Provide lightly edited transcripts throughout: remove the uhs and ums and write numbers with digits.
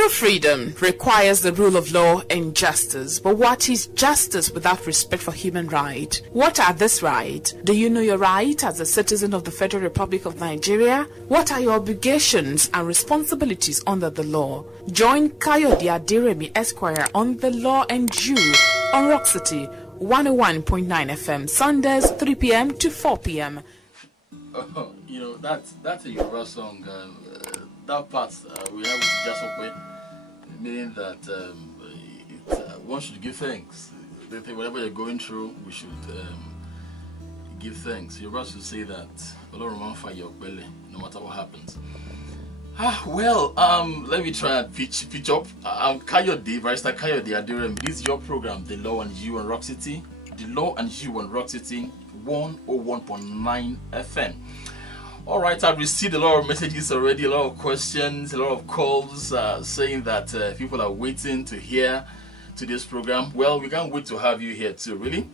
True freedom requires the rule of law and justice. But what is justice without respect for human rights? What are these rights? Do you know your right as a citizen of the Federal Republic of Nigeria? What are your obligations and responsibilities under the law? Join Kayode Aderemi Esquire on The Law and You on Rockcity 101.9 FM, Sundays 3 p.m. to 4 p.m. You know, that's a Yoruba song. That part we have with Jasope, meaning that one should give thanks. They think whatever you're going through, we should give thanks. Yoruba should say that no matter what happens. Let me try and pitch up. I'm Kayode, Barrister Kayode Aderemi. This is your program, The Law and You on Rockcity. The Law and You on Rockcity 101.9 FM. Alright, I've received a lot of messages already, a lot of questions, a lot of calls saying that people are waiting to hear today's program. Well, we can't wait to have you here too, really.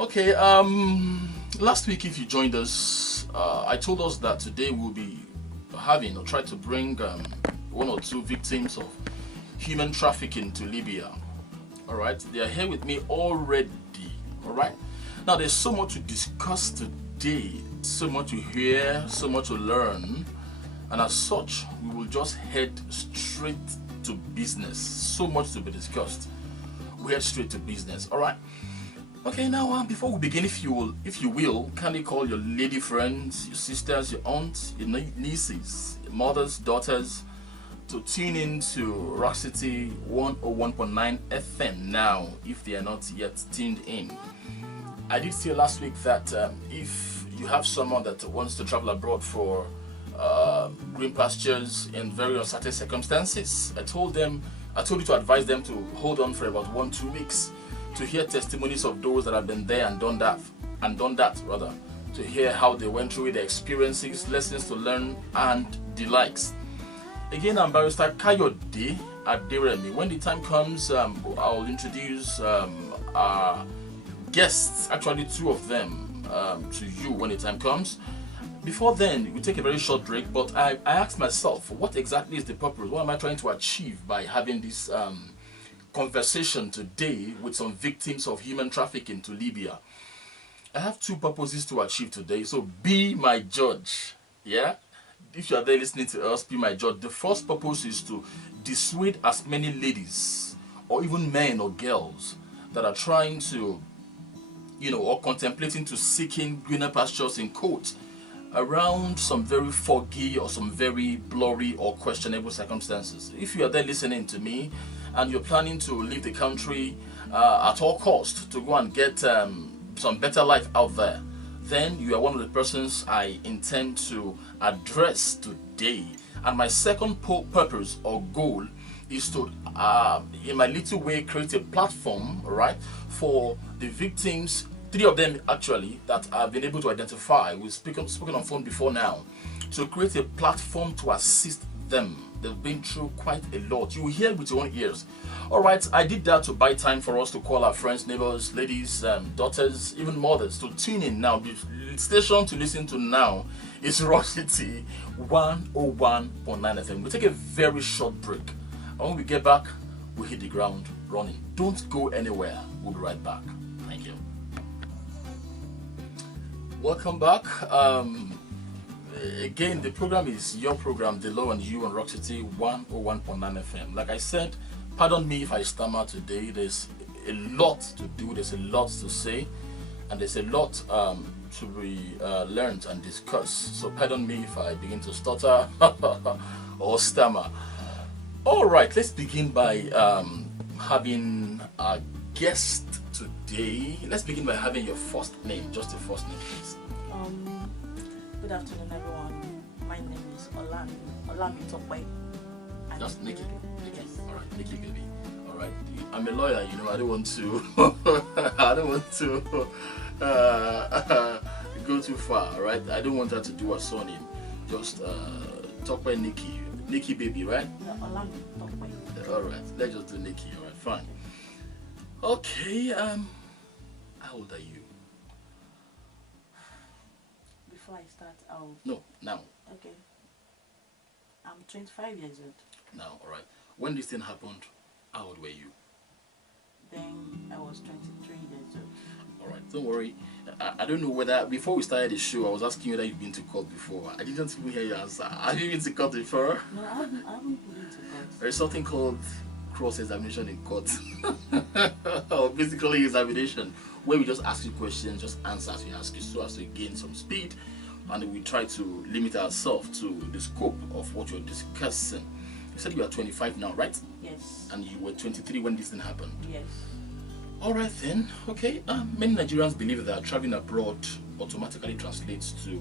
Okay, last week if you joined us, I told us that today we'll be having or try to bring one or two victims of human trafficking to Libya. Alright, they are here with me already. Alright, now there's so much to discuss today, so much to hear, so much to learn, and as such we will just head straight to business. So much to be discussed. We head straight to business. Alright, okay, now before we begin, if you will kindly call your lady friends, your sisters, your aunts, your nieces, your mothers, daughters to tune in to Rockcity 101.9 FM now if they are not yet tuned in. I did say last week that if you have someone that wants to travel abroad for green pastures in very uncertain circumstances, I told you to advise them to hold on for about 1-2 weeks to hear testimonies of those that have been there and done that, to hear how they went through it, their experiences, lessons to learn, and the likes. Again, I'm Barrister Kayode Aderemi. When the time comes, I'll introduce our guests, actually 2 of them, to you when the time comes. Before then, we take a very short break, but I asked myself, what exactly is the purpose? What am I trying to achieve by having this conversation today with some victims of human trafficking to Libya? I have 2 purposes to achieve today, so be my judge. Yeah? If you are there listening to us, be my judge. The first purpose is to dissuade as many ladies or even men or girls that are trying to, or contemplating to seeking greener pastures in quotes around some very foggy or some very blurry or questionable circumstances. If you are there listening to me and you're planning to leave the country at all costs to go and get some better life out there, then you are one of the persons I intend to address today. And my second purpose or goal is to, in my little way, create a platform, right, for the victims, 3 of them actually, that I've been able to identify. We've spoken on phone before now, to create a platform to assist them. They've been through quite a lot. You will hear with your own ears. Alright, I did that to buy time for us to call our friends, neighbors, ladies, daughters, even mothers to tune in now. The station to listen to now is Rockcity 101.9 FM. We'll take a very short break. And when we get back, we'll hit the ground running. Don't go anywhere. We'll be right back. Thank you. Welcome back. Again, the program is your program, The Law and You on Rockcity 101.9 FM. Like I said, pardon me if I stammer today. There's a lot to do, there's a lot to say, and there's a lot to be learned and discussed. So pardon me if I begin to stutter or stammer. Alright, let's begin by having our guest today. Let's begin by having your first name, just your first name, please. Good afternoon, everyone. My name is Olami. Just Nikki. Yes. All right, Nikki, baby. All right. I'm a lawyer, I don't want to. Go too far, right? I don't want her to do a surname. Just talk by Nikki. Nikki, baby, right? No, Olami. All right. Let's just do Nikki. All right, fine. Okay. How old are you? Before I start, No, now. Okay. I'm 25 years old. Now, all right. When this thing happened, how old were you? Then I was 23 years old. All right, don't worry. I don't know whether, before we started the show, I was asking you whether you've been to court before. I didn't even hear your answer. Have you been to court before? No, I haven't been to court. There's something called cross-examination in court. Or basically examination, where we just ask you questions, just answer as we ask you, so as to gain some speed, and we try to limit ourselves to the scope of what you're discussing. You said you are 25 now, right? Yes. And you were 23 when this thing happened. Yes. All right then. Okay. Many Nigerians believe that traveling abroad automatically translates to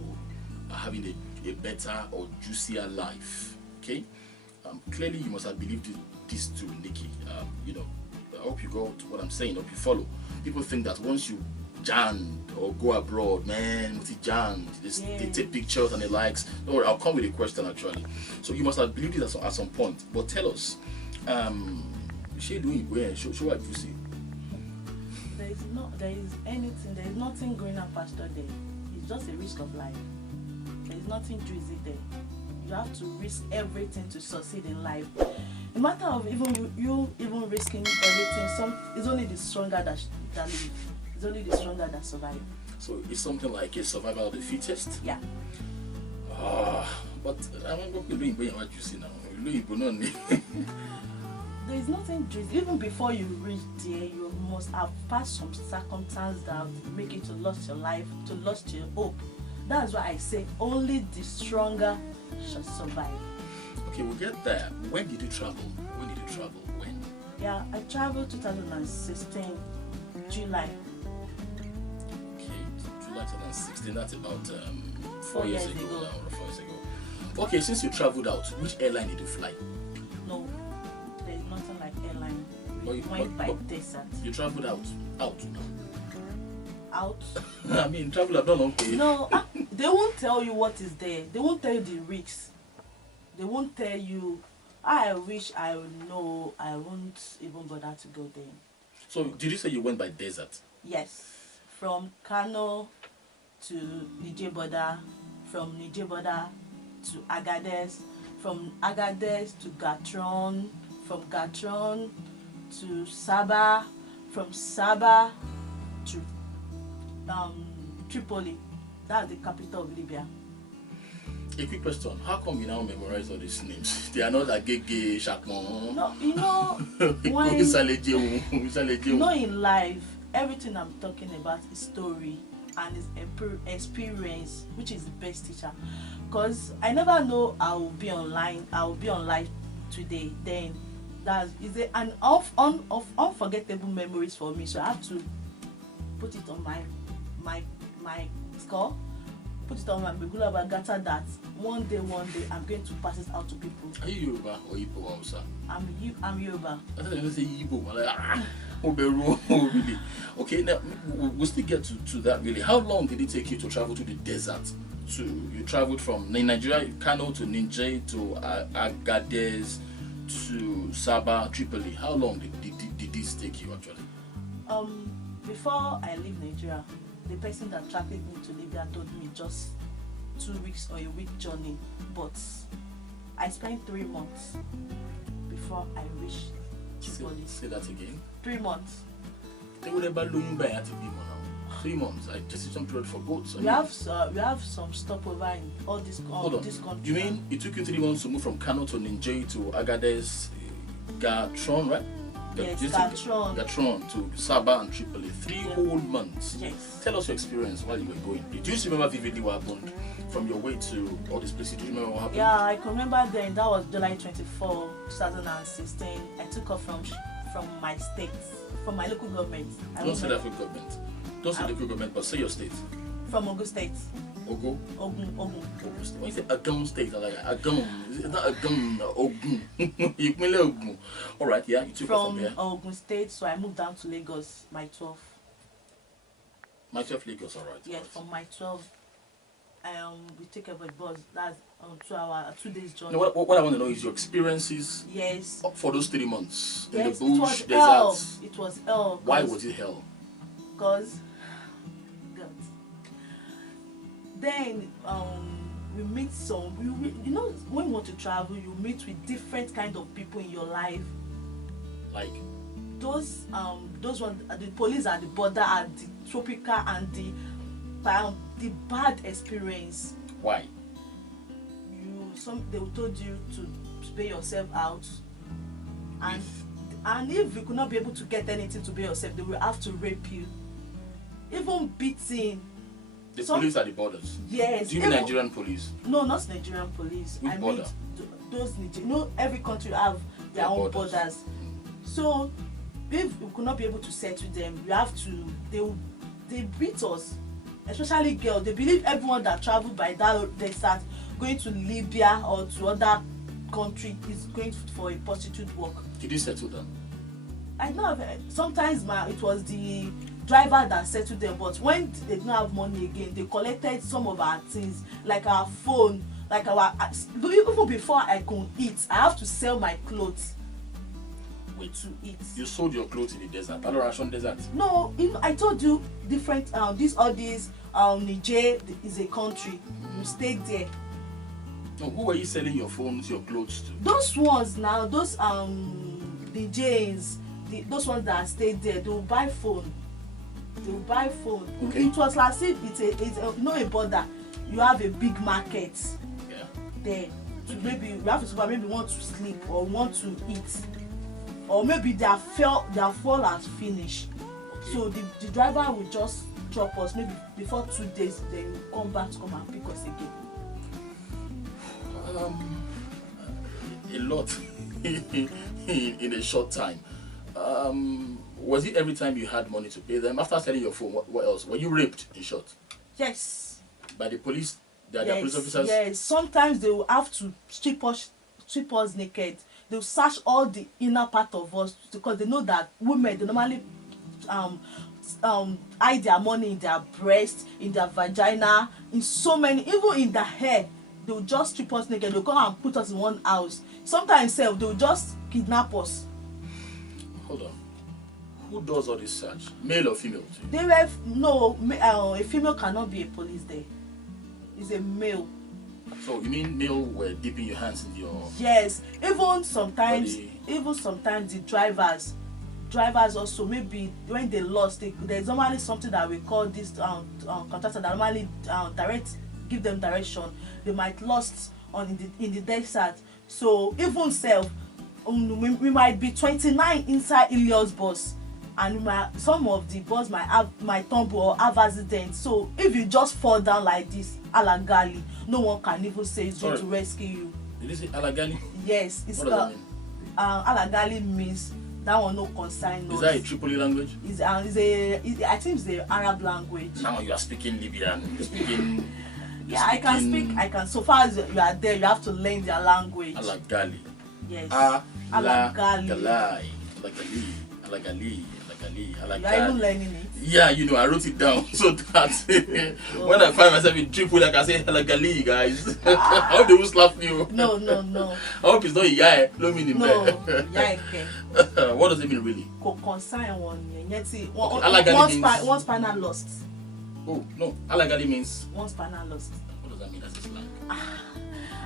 having a better or juicier life. Okay. Clearly, you must have believed this too, Nikki. I hope you got what I'm saying. I hope you follow. People think that once you jam or go abroad, man, with the jam, they take pictures and the likes. Don't worry, I'll come with a question actually. So you must have believed it at some point. But tell us, she doing where? Show what you see. There is nothing going on faster there. It's just a risk of life. There is nothing juicy there. You have to risk everything to succeed in life. No matter of even you risking everything, it's only the stronger that live. It's only the stronger that survive. So it's something like a survival of the fittest. Yeah. But I want to be doing what you see now. There is nothing juicy. Even before you reach there, you must have passed some circumstance that make it to lose your life, to lose your hope. That's why I say only the stronger shall survive. Okay, we'll get there. When did you travel? When? Yeah, I traveled 2016, July. Okay, July 2016. That's about 4 years ago. Or 4 years ago. Okay, since you traveled out, which airline did you fly? No, there's nothing like airline. We But went by desert. You traveled out. Out? I mean, travel abroad, okay. No, they won't tell you what is there. They won't tell you the risks. They won't tell you. I wish I would know. I won't even bother to go there. So, did you say you went by desert? Yes, from Kano to Niger border, from Niger border to Agadez, from Agadez to Gatron, from Gatron to Sabah, from Sabah to Tripoli. That's the capital of Libya. A quick question. How come you now memorize all these names? They are not like Gege, Shakmon. No, you know, in life, everything I'm talking about is story and is experience, which is the best teacher. Because I never know I will be online, I will be on live today. Then that is an unforgettable memories for me. So I have to put it on my score. Put it on my Megula Bagata that one day I'm going to pass it out to people. Are you Yoruba or Igbo or Hausa? I'm Yoruba. I thought you were going to say Igbo. I'm like, really? Okay, now we'll still get to that really. How long did it take you to travel to the desert? You traveled from Nigeria, Kano to Niger to Agadez to Sabah, Tripoli. How long did this take you actually? Before I leave Nigeria, the person that trafficked me to Libya told me just 2 weeks or a week journey, but I spent 3 months before I reached Tripoli. Say that again. 3 months. They would have balloon by at 3 months. I just some period for boats. We have some stopover in all this country. You mean it took you 3 months to move from Kano to Niger to Agadez, Gatron, right? Yes, Gatron to Sabah and Tripoli. 3 whole months. Yes. Tell us your experience while you were going. Do you remember vividly what happened from your way to all these places? Do you remember what happened? Yeah, I can remember then. That was July 24, 2016. I took off from my state, from my local government. Don't say that for government. Don't say local government, but say your state. From Ogun State. Ogun? Ogun. When you say Agun State, I'm like Agun. It's not Agun, Ogun. You can Ogun. Alright, yeah, you took off from here. Ogun State, so I moved down to Lagos, my 12. My 12 Lagos, alright. Yes, from my 12. We take a bus. That's 2 days journey. No, what I want to know is your experiences. Yes. For those 3 months yes, in the bush, it was hell. deserts. It was hell. Why was it hell? Because then we meet you know, when you want to travel, you meet with different kind of people in your life. Like Those ones, the police at the border, at the tropical, and the bad experience. why? They told you to pay yourself out, and if you could not be able to get anything to pay yourself, they will have to rape you, even beating. The police at the borders. Yes. Do you mean Nigerian police? No, not Nigerian police. Which border? Those every country have their own borders. So if you could not be able to settle them, you have to. They beat us, especially girls. They believe everyone that travel by that they start going to Libya or to other country is going for a prostitute work. Did you settle them? I know. Sometimes it was the driver that settled them, but when they didn't have money again, they collected some of our things, like our phone, like our. Even before I could eat, I have to sell my clothes. Wait to eat. You sold your clothes in the desert, Adoration Desert. No, I told you different. Niger is a country. You stayed there. No, who were you selling your phones, your clothes to? Those ones now, those DJs, those ones that stayed there, they will buy phone. They will buy phone. Okay. It was like it's a border. You have a big market. Yeah. There. So maybe you have to maybe want to sleep or want to eat, or maybe their fuel has finished. Okay. So the driver will just drop us. Maybe before 2 days, then will come back to come and pick us again. A lot in a short time. Was it every time you had money to pay them? After selling your phone, what else? Were you raped, in short? Yes. By the police? The Yes. police officers? Yes. Sometimes they will have to strip us naked. They will search all the inner part of us because they know that women, they normally hide their money in their breast, in their vagina, in so many, even in their hair. They will just strip us naked. They'll come and put us in one house. Sometimes they will just kidnap us. Hold on. Who does all this search? Male or female? They were a female cannot be a police there. It's a male. So you mean male were dipping your hands in your... Yes. Even sometimes body. the drivers also, maybe when they lost, there's normally something that we call this contractor that normally give them direction. They might lost in the desert. So even we might be 29 inside Ilios bus, and some of the bus might tumble or have accident. So if you just fall down like this, alagali, no one can even say it's going to rescue you. Did you say alagali? Yes, it's what does that mean? Alagali means that one no concern. Is that a Tripoli language? I think it's the Arab language. Now you are speaking Libyan. You're speaking. I can speak. So far as you are there, you have to learn their language. Alagali. Yes. Alagali. You are even learning it. Yeah, I wrote it down so that when I find myself in Tripoli, I can say Alagali, guys. I hope they won't slap you. No. I hope it's not Yae. No meaning there. Yae. What does it mean really? Concern one spinal lost. Oh no, Alagali means one spinal lost. What does that mean? That's a slang.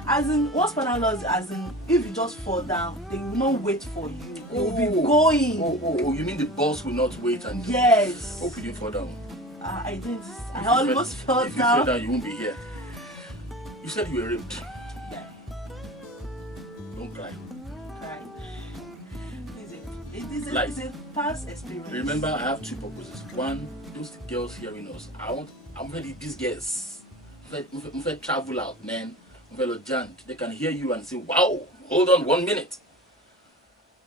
As in, one spinal loss, as in, if you just fall down, they will not wait for you. They will be going. Oh, you mean the boss will not wait and... Yes. Hope you didn't fall down. I didn't. I almost fell down. If you fell down, you won't be here. You said you were raped. Yeah. Don't cry. It's a past experience. Remember, I have two purposes. One, those girls hearing us. I'm ready. These girls. I'm ready travel out, man. They can hear you and say, wow, hold on 1 minute.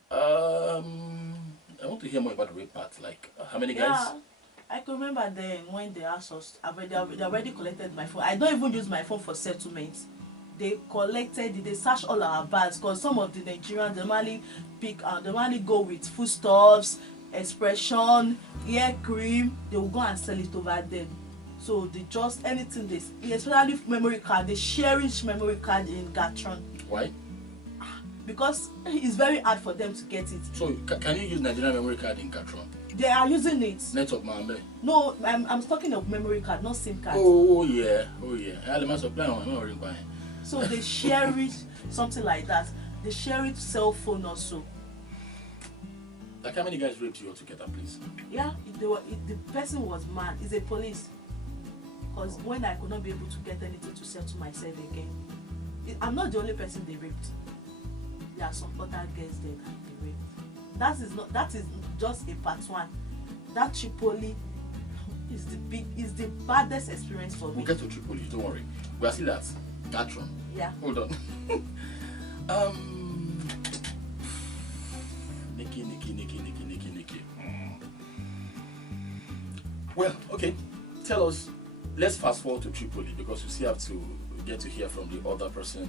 I want to hear more about the rape part. Like, how many guys? Yeah, I can remember then when they asked us, they already collected my phone. I don't even use my phone for settlement. They searched all our bags because some of the Nigerians, they normally go with foodstuffs, expression, hair cream. They will go and sell it over there. So they just anything especially memory card, they cherish memory card in Gatron. Why? Because it's very hard for them to get it. So can you use Nigerian memory card in Gatron? They are using it. Network man. No, I'm talking of memory card, not SIM card. Oh yeah. So they share it, something like that. They share it cell phone also. Like how many guys raped you altogether, please? Yeah, the person was mad. He's a police. Because when I could not be able to get anything to sell to myself again, I'm not the only person they raped. There are some other girls there that they raped. That is just a part one. That Tripoli is the baddest experience for me. We'll get to Tripoli, don't worry. We are still at Gatron. Yeah. Hold on. Nikki. Well, okay. Tell us. Let's fast forward to Tripoli because we still have to get to hear from the other person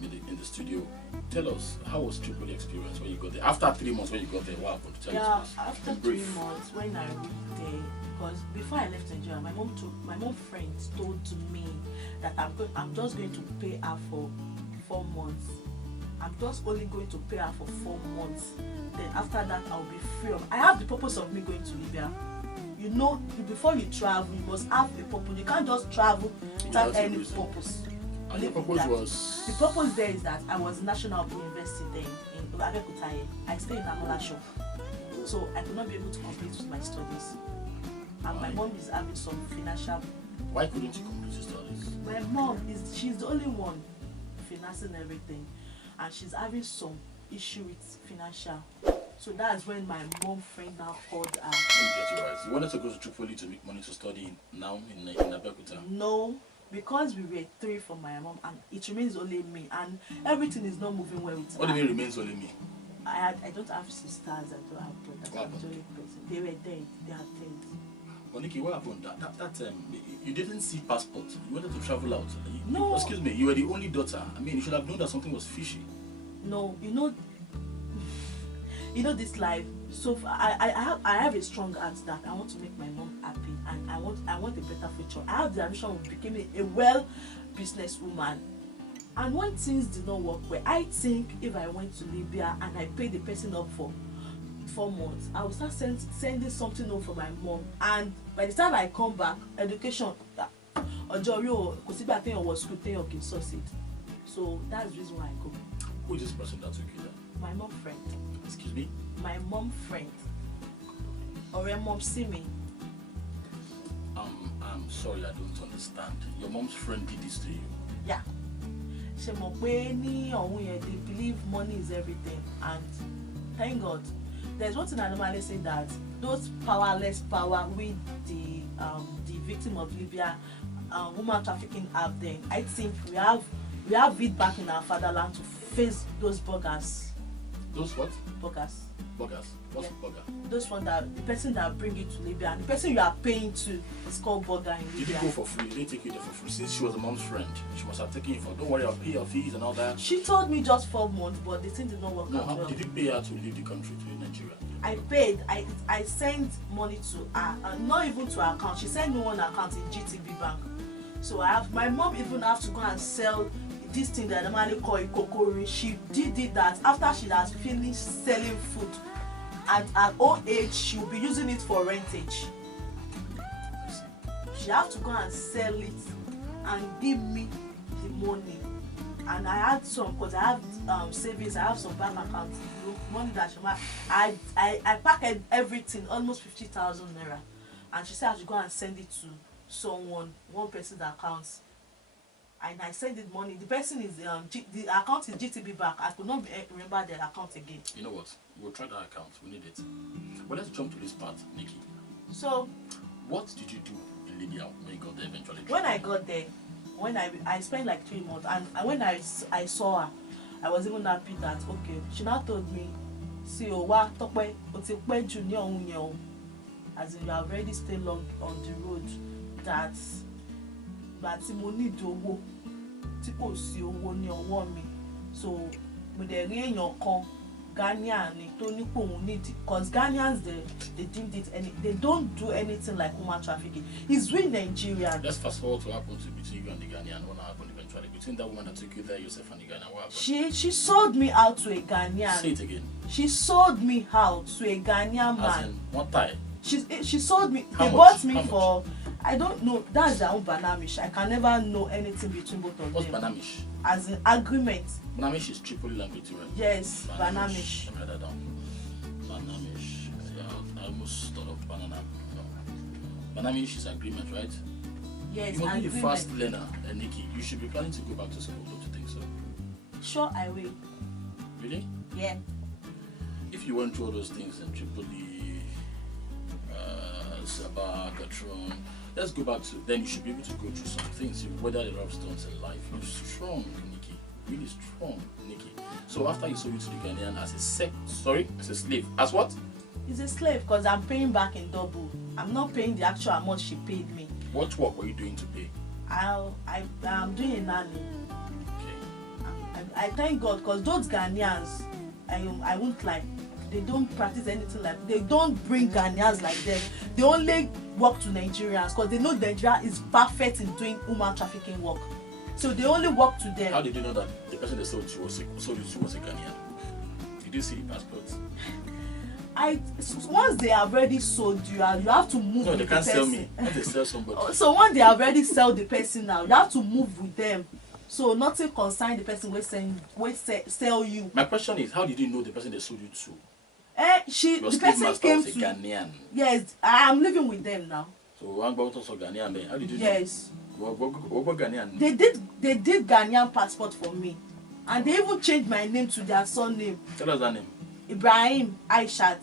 in the studio. Tell us, how was Tripoli experience when you got there? After 3 months when you got there, what happened? Tell us, please. After 3 months when I reached there, because before I left Nigeria, my mom friends told me that I'm just going to pay her for 4 months. I'm just only going to pay her for 4 months. Then after that, I'll be free. I have the purpose of me going to Libya. You know, before you travel, you must have a purpose. You can't just travel without any purpose. And your purpose was? The purpose there is that I was National Open University there in Abeokuta. I stay in Amolasho, so I could not be able to complete with my studies. And my mom is having some financial. Why couldn't you complete your studies? My mom she's the only one financing everything, and she's having some issue with financial. So that's when my mom friend now called her. Let me get you right. You wanted to go to Tripoli to make money to study now in Abeokuta? No, because we were 3 from my mom, and it remains only me, and everything is not moving well with her. What do you mean remains only me? I don't have sisters, I don't have brothers. I'm the only person. They were dead. They are dead. Well, Nikki, what happened? That you didn't see passport. You wanted to travel out. No. Excuse me. You were the only daughter. I mean, you should have known that something was fishy. No, you know this life. So I have a strong heart that I want to make my mom happy, and I want a better future. I have the ambition of becoming a well businesswoman. And when things did not work well, I think if I went to Libya and I paid the person up for 4 months, I will start sending something home for my mom. And by the time I come back, education, was school, so that's the reason why I go. Who is this person that took you there? My mom friend. Excuse me? My mom friend. Or your mom see me. I'm sorry, I don't understand. Your mom's friend did this to you? Yeah. They believe money is everything, and thank God. There's one thing I normally say, that those powerless power with the victim of Libya, human trafficking have there. I think we have it back in our fatherland to face those buggers. Those what? Buggers. Buggers. What's a bugger? Those one that the person that bring you to Libya, and the person you are paying to is called bugger in Libya. Did you go for free? Did they take you there for free? Since she was a mom's friend, she must have taken you for. Don't worry, I'll pay your fees and all that. She told me just 4 months, but the thing did not work out well. Did you pay her to leave the country to Nigeria? I paid. I sent money to her, not even to her account. She sent me one account in GTB Bank. So my mom even have to go and sell this thing that I normally call ikokori. She did that after she has finished selling food. At her old age, she'll be using it for rentage. She have to go and sell it and give me the money. And I had some, because I have savings, I have some bank accounts, money that she might. I packed everything, almost 50,000 naira, and she said I should go and send it to one person's account. And I sent it money. The person is the account is GTB Bank. I could not remember their account again. You know what? We'll try that account. We need it. But let's jump to this part, Nikki. So, what did you do in Libya when you got there eventually? When I got there, when I spent like 3 months, and when I saw her, I was even happy that okay. She now told me, "See, as in you have already stayed long on the road, that mo need owó tí kò sí owó ní ọwọ́ mi, so mo dẹ̀ rí èèyàn kan Ghanaian because Ghanaians they deemed it any they don't do anything like human trafficking. It's with Nigerian. Let's fast forward to what happened between you and the Ghanaian. What happened eventually between that woman that took you there, yourself and the Ghanaian? What happened? She sold me out to a Ghanaian. Say it again. She sold me out to a Ghanaian man. As in, what time? She sold me. How They much? bought me How for. I don't know. That's their own banamish. I can never know anything between both of What's them. Banamish? As an agreement. Banamish is Tripoli language, right? Yes, banamish. Let me write that down. Banamish. Yeah, I almost thought of banana. No. Banamish is agreement, right? Yes, You must be a agreement. fast learner, Nikki. You should be planning to go back to school, don't you think so? Sure, I will. Really? Yeah. If you went through all those things in Tripoli, Sabah, Gatron, let's go back to then you should be able to go through some things. You weather the rough stones in life. You're strong, Nikki. Really strong, Nikki. So after you sold you to the Ghanaian as a slave. As what? He's a slave because I'm paying back in double. I'm not paying the actual amount she paid me. What work were you doing to pay? I'm doing a nanny. Okay. I thank God because those Ghanaians, I won't lie, they don't practice anything like they don't bring Ghanaians like them. They only work to Nigerians because they know Nigeria is perfect in doing human trafficking work. So they only work to them. How did you know that the person they sold you to was a Ghanaian? Did you see the passport? Once they have already sold you, you have to move. No, with they the can't sell person. me. When they sell somebody. So once they have already sell the person now, you have to move with them. So nothing concern the person will sell you. My question is, how did you know the person they sold you to? Your The slave person master came was a to. Ghanaian. Yes, I am living with them now. So one about also Ghanaian there. How did you Yes. know? What Ghanaian? They did Ghanaian passport for me, and they even changed my name to their surname. Tell us that name. Ibrahim Aishat.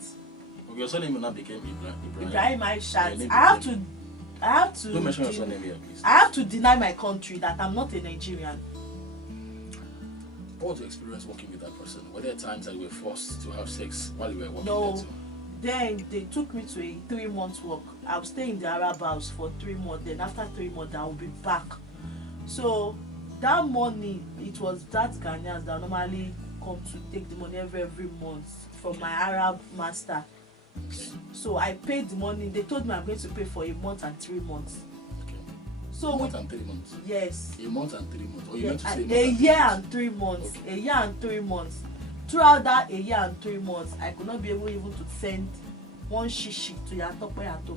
Okay, your surname now became Ibrahim. Ibrahim Your Aishat. name I have became- to. Don't mention your surname here, please. I have to deny my country that I'm not a Nigerian. What was your experience working with that person? Were there times that you were forced to have sex while you were working No. there too? Then they took me to a 3-month work. I'll stay in the Arab house for 3 months. Then after 3 months, I'll be back. So that money, it was that Ghanaians that normally come to take the money every month from my Arab master. Okay. So I paid the money. They told me I'm going to pay for a month and 3 months. Okay. So A month and 3 months. yes, A month and 3 months. Or you yeah, meant to say a year and 3 months. Okay. A year and 3 months. Throughout that a year and 3 months, I could not be able even to send one shishi to Yatope Yato.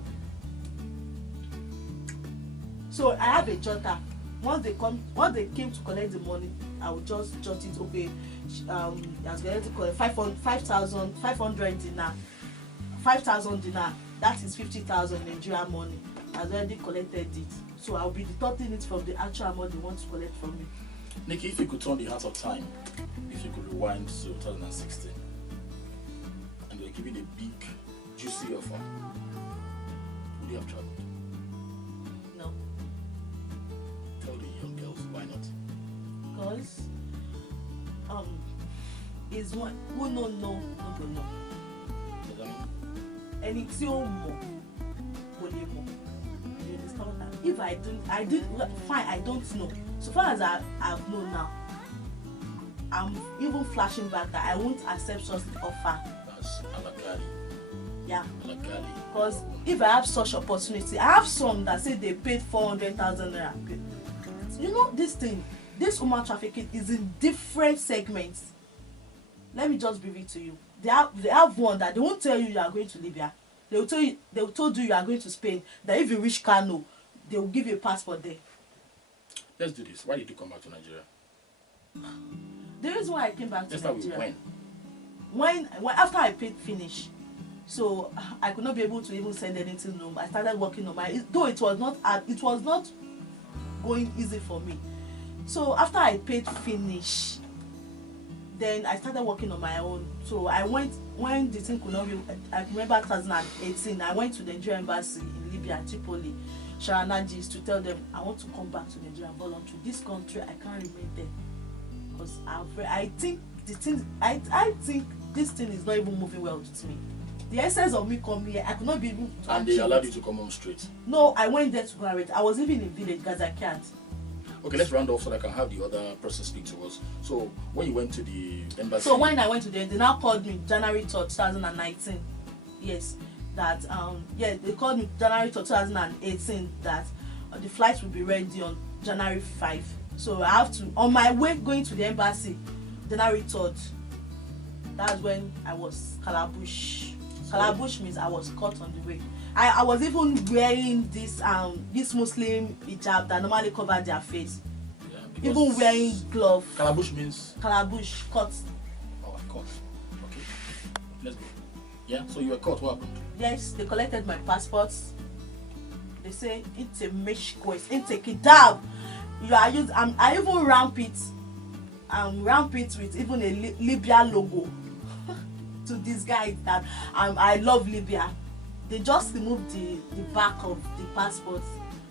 So I have a jotter. Once they came to collect the money, I would just jot it. Okay, as going to collect 5,500 dinar. 5,000 dinar. That is 50,000 Nigerian money. I've already collected it. So I'll be deducting it from the actual amount they want to collect from me. Nikki, if you could turn the hands of time, if you could rewind to 2016, and they were giving a big, juicy offer, would you have traveled? No. Tell the young girls why not. Because is one who no know. Does that mean? Ẹni tí ó mọ̀ kò lè mọ̀. You understand what I mean? If I did fine, I don't know. So far as I've known now, I'm even flashing back that I won't accept such offer. That's Alagali. Yeah. Alagali. Because if I have such opportunity, I have some that say they paid 400,000 naira. You know this thing, this human trafficking is in different segments. Let me just brief it to you. They have one that they won't tell you are going to Libya. They will told you are going to Spain. That if you reach Kano, they will give you a passport there. Let's do this. Why did you come back to Nigeria? The reason why I came back to Let's start with Nigeria. when. When after I paid finish, so I could not be able to even send anything home. I started working on though it was not going easy for me. So after I paid finish, then I started working on my own. So I went when the thing could not be. I remember 2018. I went to the Nigerian embassy in Libya, Tripoli, Sharanajis, to tell them I want to come back to Nigeria voluntary. This country I can't remain there because I think the thing. I think this thing is not even moving well with me. The essence of me coming here, I could not be able to. And they allowed you to come home straight. No, I went there to go and rent. I was living in village, Gazakiat. Okay, let's round off so that I can have the other person speak to us. So, when you went to the embassy... So, when I went to they now called me January 3rd, 2019. Yes. That, they called me January 3rd, 2018 that the flight will be ready on January 5. So, I have to, on my way going to the embassy, January 3rd, that's when I was calabush. Calabush means I was caught on the way. I was even wearing this Muslim hijab that normally cover their face. Yeah, even wearing glove. Calabush means? Calabush, caught. Oh, caught. Okay. Let's go. Yeah, so you were caught. What happened? Yes, they collected my passports. They say it's a mesh quest, it's a kidab. You are used. I even ramp it. Ramp it with even a Libya logo to disguise that I love Libya. They just removed the back of the passport.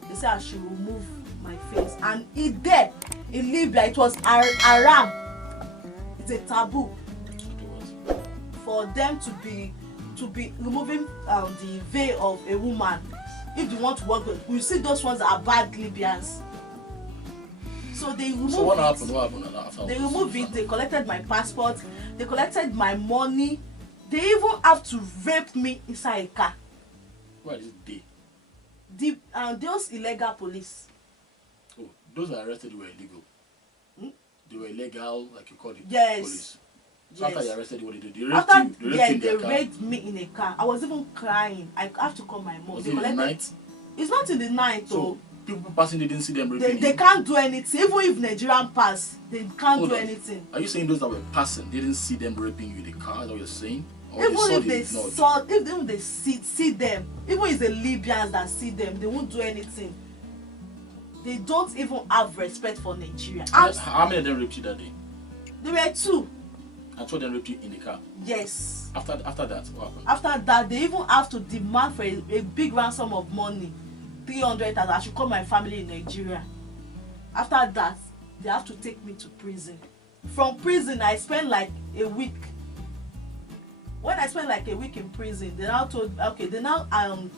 They say I should remove my face, and there in Libya it was haram. It's a taboo for them to be removing the veil of a woman if you want to work with. You see those ones that are bad Libyans. So they removed what happened after? They removed it. They collected my passport. They collected my money. They even have to rape me inside a car. What is they? Those illegal police. Oh, those that arrested were illegal. They were illegal, like you call it. Yes. Police. So after you arrested, what did they do? They raped me in a car. I was even crying. I have to call my mom. Was it in the night? It's not in the night, so people passing, they didn't see them raping they can't do anything. Even if Nigerian pass, they can't do anything. Are you saying those that were passing, they didn't see them raping you in the car? Is that what you're saying? Or even if they see them, even if the Libyans that see them, they won't do anything. They don't even have respect for Nigeria. How many of them raped you that day? There were 2. And 2 of them raped you in the car? Yes. After that, what happened? After that, they even have to demand for a big ransom of money, 300,000. I should call my family in Nigeria. After that, they have to take me to prison. From prison, I spent like a week. When I spent like a week in prison, they now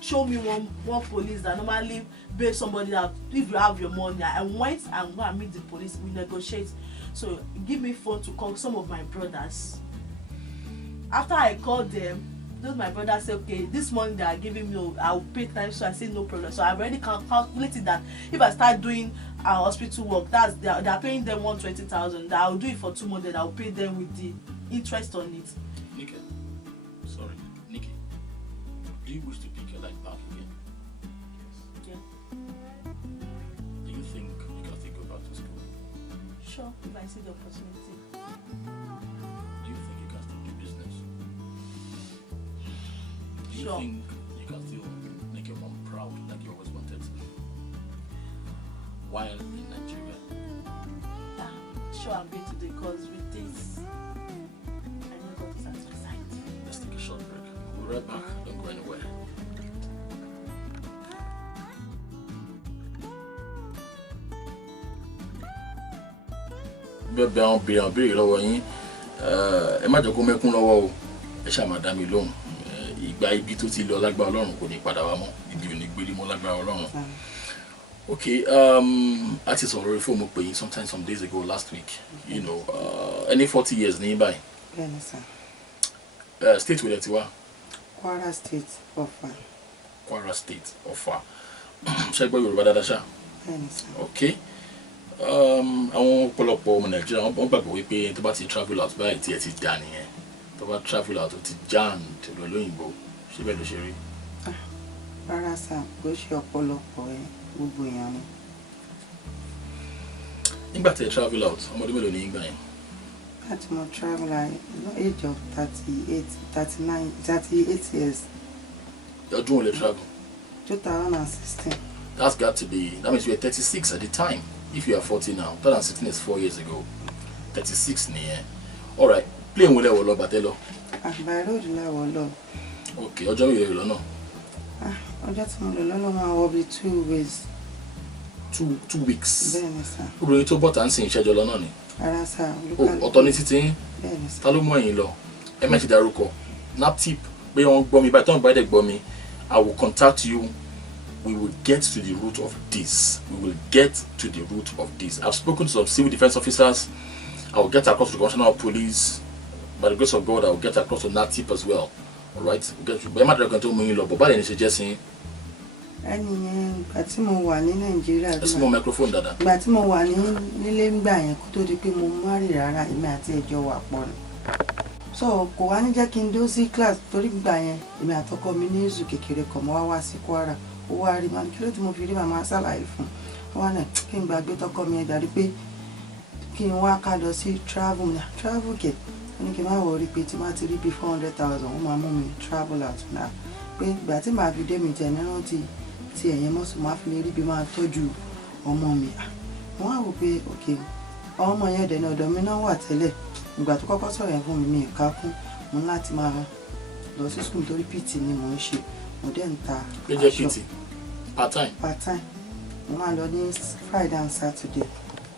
show me one police that normally bail somebody that if you have your money. I went and go and meet the police. We negotiate. So give me phone to call some of my brothers. After I called them, those my brothers say, okay, this money they are giving me, I will pay time. So I say no problem. So I've already calculated that if I start doing hospital work, they are paying them 120,000. That I will do it for 2 months. Then I will pay them with the interest on it. Nikki, do you wish to pick your life back again? Yes. Yeah. Do you think you can still go back to school? Sure, if I see the opportunity. Do you think you can still do business? Do you think you can still make your mom proud like you always wanted to? While in Nigeria? Yeah, sure, I'm going to do, because with this, I know God is at my side. Let's take a short break. We'll be right back. Don't go anywhere. Bẹ́ẹ̀ àwọn béèrè lọ́wọ́ yín ẹ má jẹ́ kó mẹ́kún lọ́wọ́ o ẹ ṣáà máa dá mi lóhùn ìgbà ibi tó ti lọ lágbára Ọlọ́run kò ní padà wá mọ́ ibi ò ní gbérí mọ́ lágbára Ọlọ́run. Okay, a ti sọ̀rọ̀ fóònù pé yín sometime some days ago last week, you know, any 40 years ní báyìí. Bẹ́ẹ̀ni sir. State wo lẹ ti wá? Kwara State, Ọ̀fà. Kwara State, Ọ̀fà. Ṣé gbọ́ Yorùbá dáadáa ṣá? Bẹ́ẹ̀ni sir. Okay. Àwọn ọ̀pọ̀lọpọ̀ ọmọ Nàìjíríà wọ́n gbàgbọ́ wípé tó bá ti travel out báyìí tí ẹ ti dà nìyẹn. Tó bá travel out ó ti jam tó lọ lóyìnbó. Ṣé bẹ́ẹ̀ ló ṣe rí? Rárá sir, kò ṣe ọ̀pọ̀lọpọ̀ gbogbo èèyàn ni. Nígbà tí ẹ travel out, ọmọdé mélòó ni ìgbà yẹn? Láti mo travel at the age of 38 years. Ọdún wo lẹ travel? 2016. That means you were 36 at the time. If you are 40 now, 2016 is 4 years ago. 36 nìyẹn. All right. Plane wo lẹ wọ̀ lọ bàtẹ́ lọ? By road la wọ̀ lọ. Okay, ọjọ́ wo lẹ lọ náà? Ọjọ́ tí mo lọ lọ́nà máa wọ bí 2 weeks. 2 weeks. Bẹ́ẹ̀ni sir. Obìnrin tó bọ́ta ń sìn ìṣẹ́jọ́ lọ náà ni? Rárá sir. Ọ̀tọ̀ ní títí yín? Bẹ́ẹ̀ni sir. Ta ló mú ẹ̀yin lọ? Ẹ má ti dárúkọ. Nap tip pé wọ́n gbọ́ mi báyìí tó ń bá dẹ̀ gbọ́ mi, I will contact you we will get to the root of this. We will get to the root of this. I've spoken to some civil defense officers. I will get across to the Commissioner of Police. By the grace of God, I will get across to NATIP as well. All right? ẹni yẹn ìgbà tí mo wà ní Nàìjíríà small microphone dada. ìgbà tí mo wà ní nílé ń gbà yẹn kó tó di pé mo márì rárá èmi àti ẹjọ́ wà pọ̀ ni so kò wá ní jẹ́ kí n dó sí class torí gbà yẹn èmi àtọkọ mi ní ìzù kékeré kan mo wá sí Kwara ó wá rí màá kí ló tí mo fi rí màmá ṣàlàyé fún wọn náà kí n gbàgbé tọkọ mi ẹ̀dá rí pé kí n wá ká lọ sí travel kẹ̀ ní kí n má wọrí pé tí má ti rí bí 400,000 ó máa mú mi travel out náà pé ìgbà tí màá fi dé mi tẹ̀ ní rántí tí ẹ̀yẹn mọ́sùn máa fi lè rí bí máa tọ́jú ọmọ mi wọ́n á wò pé ok ọmọ yẹn dẹ̀ ní ọ̀dọ̀ mi náà wà tẹ́lẹ̀ ìgbà tó kọ́kọ́ sọ̀rọ̀ yẹn fún mi ìka kún mo ní láti máa lọ sí school torí PT ni mò ń ṣe mo dẹ̀ ń ta aṣọ part time mo máa lọ ní Friday and Saturday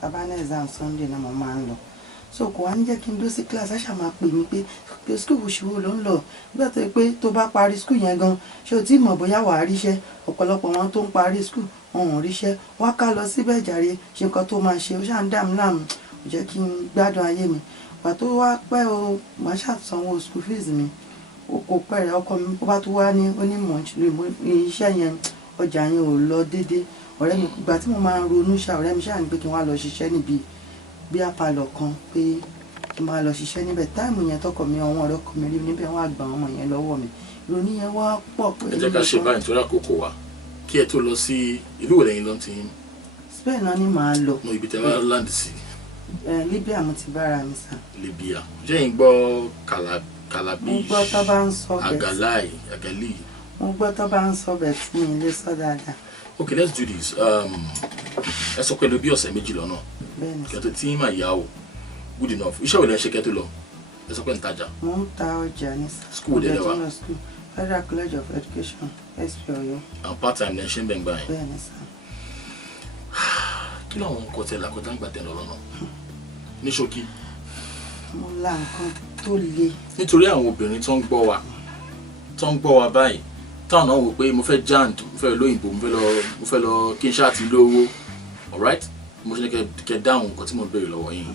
abáná exam Sunday náà mo máa ń lọ so kò wá ní jẹ́ kí n dó sí class àṣà máa pè mí pé school òṣìwò ló ń lọ nígbà tó yẹ pé tó bá parí school yẹn gan ṣé o tí mọ̀ bóyá wàá ríṣẹ́ ọ̀pọ̀lọpọ̀ wọn tó ń parí school wọn ò ríṣẹ́ wá ká lọ síbẹ̀ jàre ṣe nǹkan tó máa ṣe ó ṣáà ń dà mí láàmú kò jẹ́ kí n gbádùn ayé mi wà tó wá pẹ́ o màá ṣàtúnsanwó school fees mi o kò pẹ́ rẹ̀ ọkọ mi bó bá tó wá ní onímọ̀ iṣẹ́ yẹn ọjà yẹn ò lọ déédéé ọ̀rẹ́ mi ìgbà tí mo máa ń ronú ọ̀rẹ́ mi ṣáà ní pé kí n wá lọ ṣiṣẹ́ níbi bí apalọ̀ kan pé kí n máa lọ ṣiṣẹ́ níbẹ̀ táìmù yẹn tọkọ mi àwọn ọ̀rẹ́ ọkọ mi rí níbẹ̀ wọ́n á gba ọmọ yẹn lọ́wọ́ mi ìrònú yẹn wá pọ̀ pé. ẹ jẹ́ ká ṣe báyìí nítorí àkókò wa kí ẹ tó lọ sí ìlú wo lẹ́yìn lọ́n ti yín. Spain náà ni màá lọ. mo ibi tẹ wá land sí. Libya mo ti bára mi sàn. Libya jẹ́ yín gbọ́ kalabi mo gbọ́ tó bá ń sọ agali. mo gbọ́ tó bá ń sọ bẹ̀ tí mi lè sọ dáadáa. Okay, let's do this. Ẹ sọ pé ló bí ọ̀sẹ̀ méjì lọ́nà. Kẹ́tọ́ tí mà yá o. Good enough. Iṣẹ́ wo lẹ ṣe kẹ́tọ́ lọ? Ẹ sọ pé ń tajà. Mo ń ta ọjà ní school dẹ̀ wá. Federal College of Education, SP Ọ̀yọ́. And part time lẹ ṣe ń bẹ̀ ń gbà yẹn. Bẹ́ẹ̀ni sá. Kí làwọn nǹkan tẹ làkọjá ń gbà tẹ̀ lọ́rọ̀ náà? Ní ṣókí. Mo la nǹkan tó le. Nítorí àwọn obìnrin tó ń gbọ́ wa báyìí táwọn náà wò pé mo fẹ́ jand mo fẹ́ lóyìnbó mo fẹ́ lọ kí n ṣáà ti lówó alright mo ṣe ní kẹ́ dáhùn nǹkan tí mo béèrè lọ́wọ́ yín.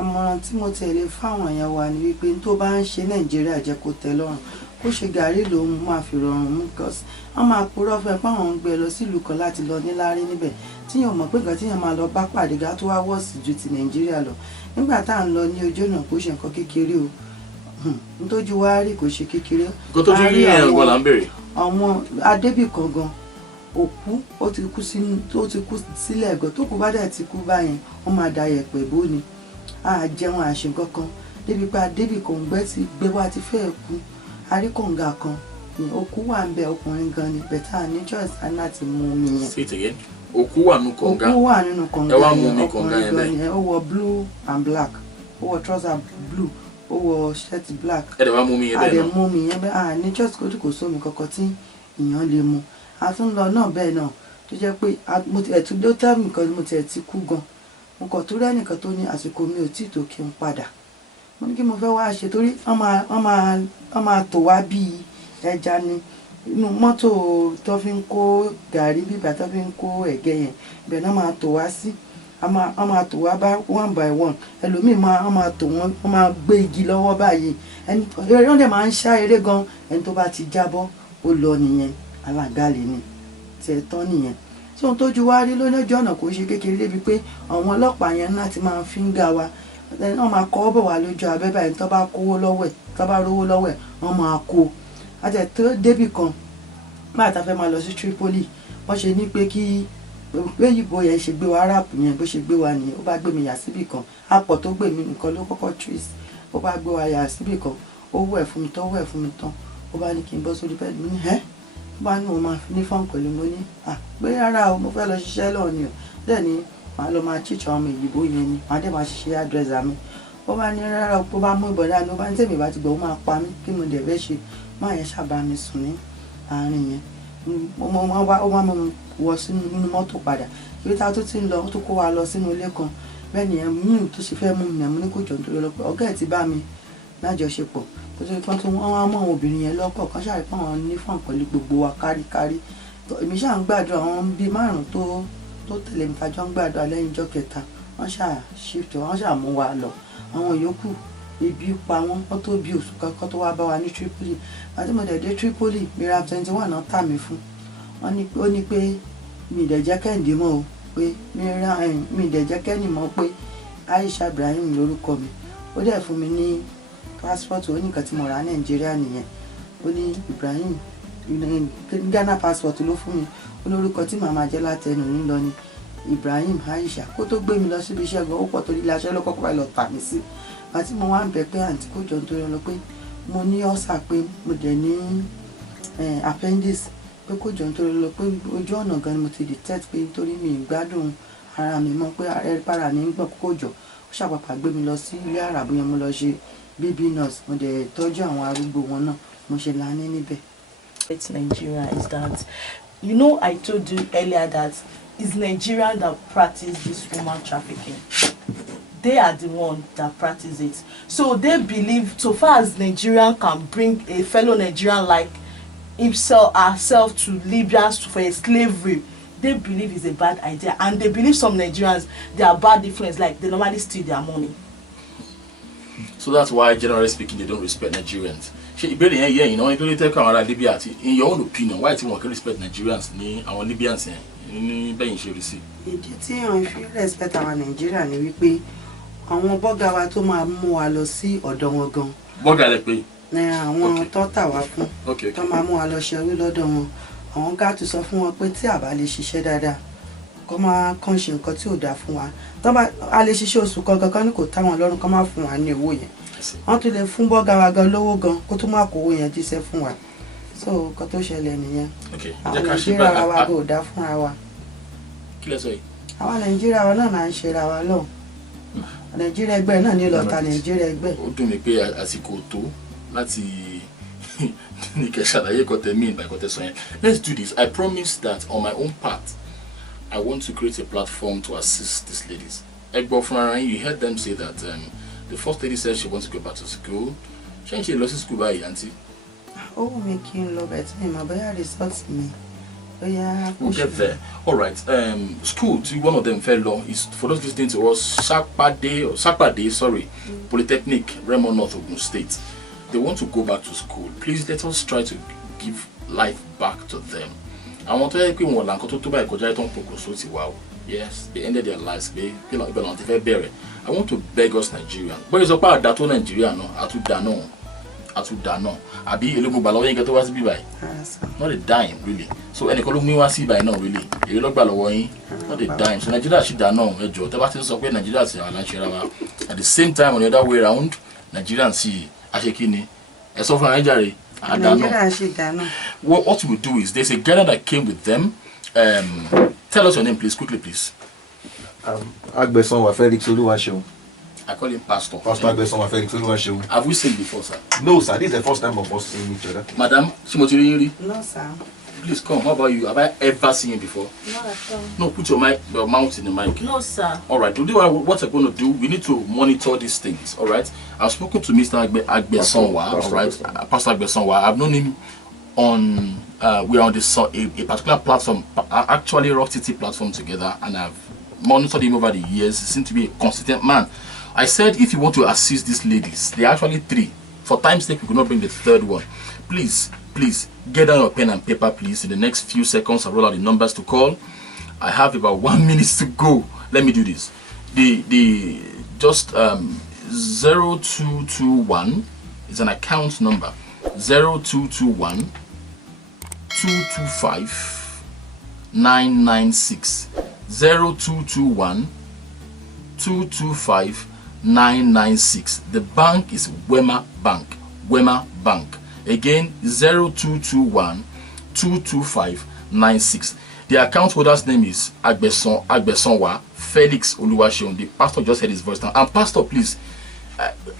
àmọ̀ràn tí mo tẹ̀lé fáwọn èèyàn wa ni wípé tó bá ń ṣe Nàìjíríà jẹ́ kó tẹ́ lọ́rùn kó ṣe gàrí lòun máa fi rọrùn mú cos wọ́n máa purọ́ fẹ́ pé àwọn ń gbé lọ sílùú kan láti lọ níláárí níbẹ̀ tíyàn mọ̀ pé nǹkan tíyàn máa lọ bá pàdé gá tó wá wọ́ọ̀sì ju ti Nàìjíríà lọ nígbà tá à ń lọ ní ojú ọ̀nà kó ṣe nǹkan kékeré o ntójú wa rí kò ṣe kékeré. nǹkan tó jú rí ẹ̀ wọ́n là ń béèrè. àwọn adébìkan gan òkú ó ti kú sílẹ̀ ẹ̀gọ́ tó kú bá dẹ̀ ti kú báyẹn wọ́n máa da yẹ̀pẹ̀ bó ni a jẹun àṣẹ kankan débi pé adébìkan gbé wá ti fẹ́ kú aríkọ̀ǹgà kan òkú wà ń bẹ ọkùnrin gan ni bẹ̀tà ní choice láti mú omi yẹn. say it again. òkú wà nínú kọ̀ǹgà. òkú wà nínú kọ̀ǹgà ẹ wá mú omi kọ̀ǹgà yẹn bẹ́ẹ̀. ó wọ blue and black ó wọ trouser blue ó wọ shirt black. ẹ dẹ̀ wá mú omi yẹn bẹ́ẹ̀ náà. a dẹ̀ mú omi yẹn bẹ́ẹ̀ ní choice kò sómi kankan tí èèyàn lè mu a tún lọ náà bẹ́ẹ̀ náà tó jẹ́ pé mo ti ẹ̀tún ló tẹ́ mi kan mo ti ẹ̀ ti kú gan mo kàn tó rẹ́nìkan tó ní àsìkò mi ò tí ì tó kí n padà mo ní kí mo fẹ́ wá ṣe torí wọ́n máa tò wá bíi ẹja ni inú mọ́tò tó fi ń kó gàrí bíbà tó fi ń kó ẹ̀gẹ́ yẹn ibẹ̀ náà máa tò wá sí wọ́n máa tò wá bá one by one ẹlòmíì wọ́n máa tò wọ́n máa gbé igi lọ́wọ́ báyìí wọ́n dẹ̀ máa ń ṣá eré gan ẹni tó bá ti jábọ́ ó lọ nìyẹn alágàlè ni tiẹ̀ tán nìyẹn tí ohun tójú wá rí lónìjọ́ ọ̀nà kò ṣe kékeré débi pé àwọn ọlọ́pàá yẹn láti máa fi ń gà wá wọ́n máa kọ́ bọ̀ wá lójú abẹ́ báyìí tó bá rówó lọ́wọ́ ẹ̀ wọ́n máa kó àti tó débì kan máa ta fẹ́ máa lọ sí Tripoli wọ́n ṣe ní pé kí ìbò yẹn ṣe gbé wa arab yẹn bó ṣe gbé wa nìyẹn ó bá gbé mi yà síbì kan apọ̀ tó gbé mi nìkan ló kọ́kọ́ trace ó bá gbé wa yà síbì kan ó wẹ̀ fún mi tán ó bá ní kí n bọ́ sórí bẹ́ẹ̀dì mo ní ó bá ní òun máa ní fọ́n pẹ̀lú mo ní pé rárá o mo fẹ́ lọ ṣiṣẹ́ lọ́ọ̀ ni o bẹ́ẹ̀ ni màá lọ máa chíṣọ́ ọmọ ìyìnbó yẹn ni màá dẹ̀ máa ṣiṣẹ́ àdírẹ́sà mi ó bá ní rárá ó bá mú ìbọn dání ó bá ní tèmi bá ti gbọ́ ó máa pa mí kí mo dẹ̀ fẹ́ ṣe máa yẹn ṣàbá mi sùn ní àárín yẹn ó máa mú wọ sínú mọ́tò padà ibi tá a tó ti ń lọ ó tó kó wa lọ sínú ilé kan bẹ́ẹ̀ ni ẹ̀mú tó ṣe fẹ́ mú mi ẹ̀mú ní kò jọ nítorí ọlọ́pàá ọ̀gá ẹ̀ ti bá mi lájọṣepọ̀ tó ṣe pọ́n tó wọ́n wá mọ́ àwọn obìnrin yẹn lọ́pọ̀ kan ṣàrí pọ́n wọn ní fún pẹ̀lú gbogbo wa káríkárí èmi ṣáà ń gbàdúrà àwọn bíi márùn tó tẹ̀lé mi fàjọ ń gbàdúrà lẹ́yìn ọjọ́ kẹta wọ́n ṣáà shift wọ́n ṣáà mú wa lọ àwọn yòókù ebi pa wọ́n tó bí oṣù kankan tó wá bá wa ní Tripoli àti mo dẹ̀ dé Tripoli mìíràn 21 náà tà mí fún ó ní pé mi ì dẹ̀ jẹ́ kẹ́hìndé mọ́ o pé mi ì dẹ̀ jẹ́ kẹ́hìndé mọ́ pé Aisha Ibrahim lórúkọ mi ó dẹ̀ fún mi ní passport ó ní nǹkan tí mo rà Nàìjíríà nìyẹn ó ní Ibrahim Ghana passport ló fún mi ó lórúkọ tí màmá jẹ́ látẹnu ní lọ ni Ibrahim Aisha kó tó gbé mi lọ síbi iṣẹ́ gan ó pọ̀ torí ilé aṣẹ́ ló kọ́kọ́ bá lọ tà mí sí àti mo wá ń bẹ̀ pé àǹtí kò jọ nítorí lọ pé mo ní ọ́sà pé mo dẹ̀ ní appendix pé kò jọ nítorí lọ pé ojú ọ̀nà gan ni mo ti detect pé nítorí mi ì gbádùn ara mi mọ̀ pé para mi ń gbọ̀n kó jọ ó ṣàpàpà gbé mi lọ sí ilé àràbù yẹn mo lọ ṣe baby nurse mo dẹ̀ tọ́jú àwọn arúgbó wọn náà mo ṣe lání níbẹ̀. It's Nigeria is that, you know, I told you earlier that it's Nigeria that practice this human trafficking. They are the one that practice it. So they believe, so far as Nigerian can bring a fellow Nigerian like herself to Libya for a slavery, they believe it's a bad idea. And they believe some Nigerians, they are bad influence, like they normally steal their money. So that's why, generally speaking, they don't respect Nigerians. You know, Libya. In your own opinion, why do you want to respect Nigerians? Our Libyans, ìdí tí wọ́n fi respect àwọn Nàìjíríà ni wípé àwọn bọ́gà wa tó máa mú wa lọ sí ọ̀dọ̀ wọn gan. Bọ́gà lẹ pé. Àwọn tó tà wá fún tó máa mú wa lọ ṣerú lọ́dọ̀ wọn. Àwọn gáàtù sọ fún wọn pé tí a bá lè ṣiṣẹ́ dáadáa kó máa kàn ṣe nǹkan tí ò dáa fún wa. Tó bá a lè ṣiṣẹ́ oṣù kankan ní kò táwọn lọ́rùn kó máa fún wa ní owó yẹn. Wọ́n tún lè fún bọ́gà wa gan lówó gan kó tún máa kó owó yẹn jíṣẹ́ fún wa. So nǹkan tó ṣẹlẹ̀ nìyẹn. Àwọn Nàìjíríà wa kò dá fúnra wa. Àwọn Nàìjíríà wa náà máa ń ṣe ra wa lọ. Nàìjíríà ẹgbẹ́ náà ní lọ́ta Nàìjíríà ẹgbẹ́. Ó dùn mí pé àsìkò tó láti ní kẹsàlàyé kọtẹ mí ìgbà kọtẹ sọ yẹn. Let's do this. I promise that on my own part, I want to create a platform to assist these ladies. Egbo Fúnra you heard them say that the first lady said she wants to go back to school. She lost school by auntie. Oh, making love at me, my boy results me. Oh yeah, we'll get there. All right. School. One of them fell law is for those listening to us. Sakpade, sorry, Polytechnic, Remo North Ogun State. They want to go back to school. Please let us try to give life back to them. I want to help you. Wow. Yes, they ended their lives. I want to beg us Nigerians. But it's about that Nigeria no. Atudano. Abi elogo balawo yin to was be by. Not a dime really. So any kolo mi wa si by now really. Elogo balawo yin not a dime. So Nigeria should dano ejo. Te ba tin sọ pé Nigeria se ala nṣe ra wa. At the same time on the other way around, Nigerians see asekini. E sọ fún Nigeria Nigeria should dano. What we do is there's a girl that came with them. Tell us your name please quickly please. Agbeson wa Felix Oluwaseun. I call him Pastor. Pastor Agbeson Felix Oluwaseun. Have we seen before, sir? No, sir. This is the first time of us seeing each other. Madam, Shimotiri? No, sir. Please come. How about you? Have I ever seen you before? No, at all. No, put your mouth in the mic. No, sir. All right. Today, what we're going to do, we need to monitor these things. All right. I've spoken to Mr. Agbesonwa. All right, Pastor Agbesonwa. I've known him on. We're on this a particular platform, actually Rockcity platform together, and I've monitored him over the years. He seems to be a consistent man. I said if you want to assist these ladies, there are actually 3. For time's sake, we could not bring the 3rd one. Please get down your pen and paper, please. In the next few seconds, I'll roll out the numbers to call. I have about 1 minute to go. Let me do this. The just 0221 is an account number. 0221 225 996. 0221 225 996. The bank is Wema Bank. Wema Bank. Again, 0221 225 96. The account holder's name is Agbesonwa Felix Oluwaseun. The pastor just heard his voice now. And pastor, please,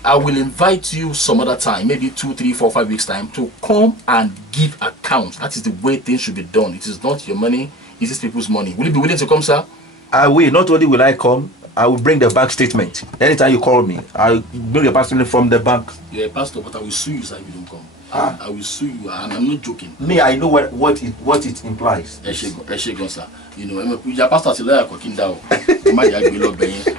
I will invite you some other time, maybe 2, 3, 4, 5 weeks time, to come and give accounts. That is the way things should be done. It is not your money, it is people's money. Will you be willing to come, sir? I will. Not only will I come, I will bring the bank statement. Anytime you call me, I'll bring the bank statement from the bank. You're a pastor, but I will sue you, sir, if you don't come. I will sue you, and I'm not joking. Me, I know what it implies. Sir. You know, your pastor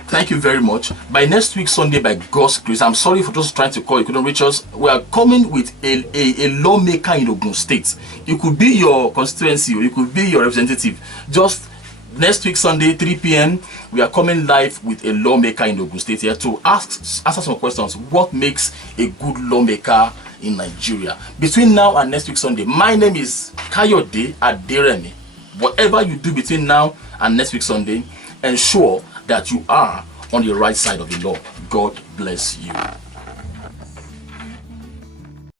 thank you very much. By next week Sunday, by God's grace, I'm sorry for just trying to call, you couldn't reach us. We are coming with a lawmaker in Ogun State. It could be your constituency, or it could be your representative. Just next week Sunday, 3 p.m, we are coming live with a lawmaker in Ogun State here to answer some questions. What makes a good lawmaker in Nigeria? Between now and next week Sunday, my name is Kayode Aderemi. Whatever you do between now and next week Sunday, ensure that you are on the right side of the law. God bless you.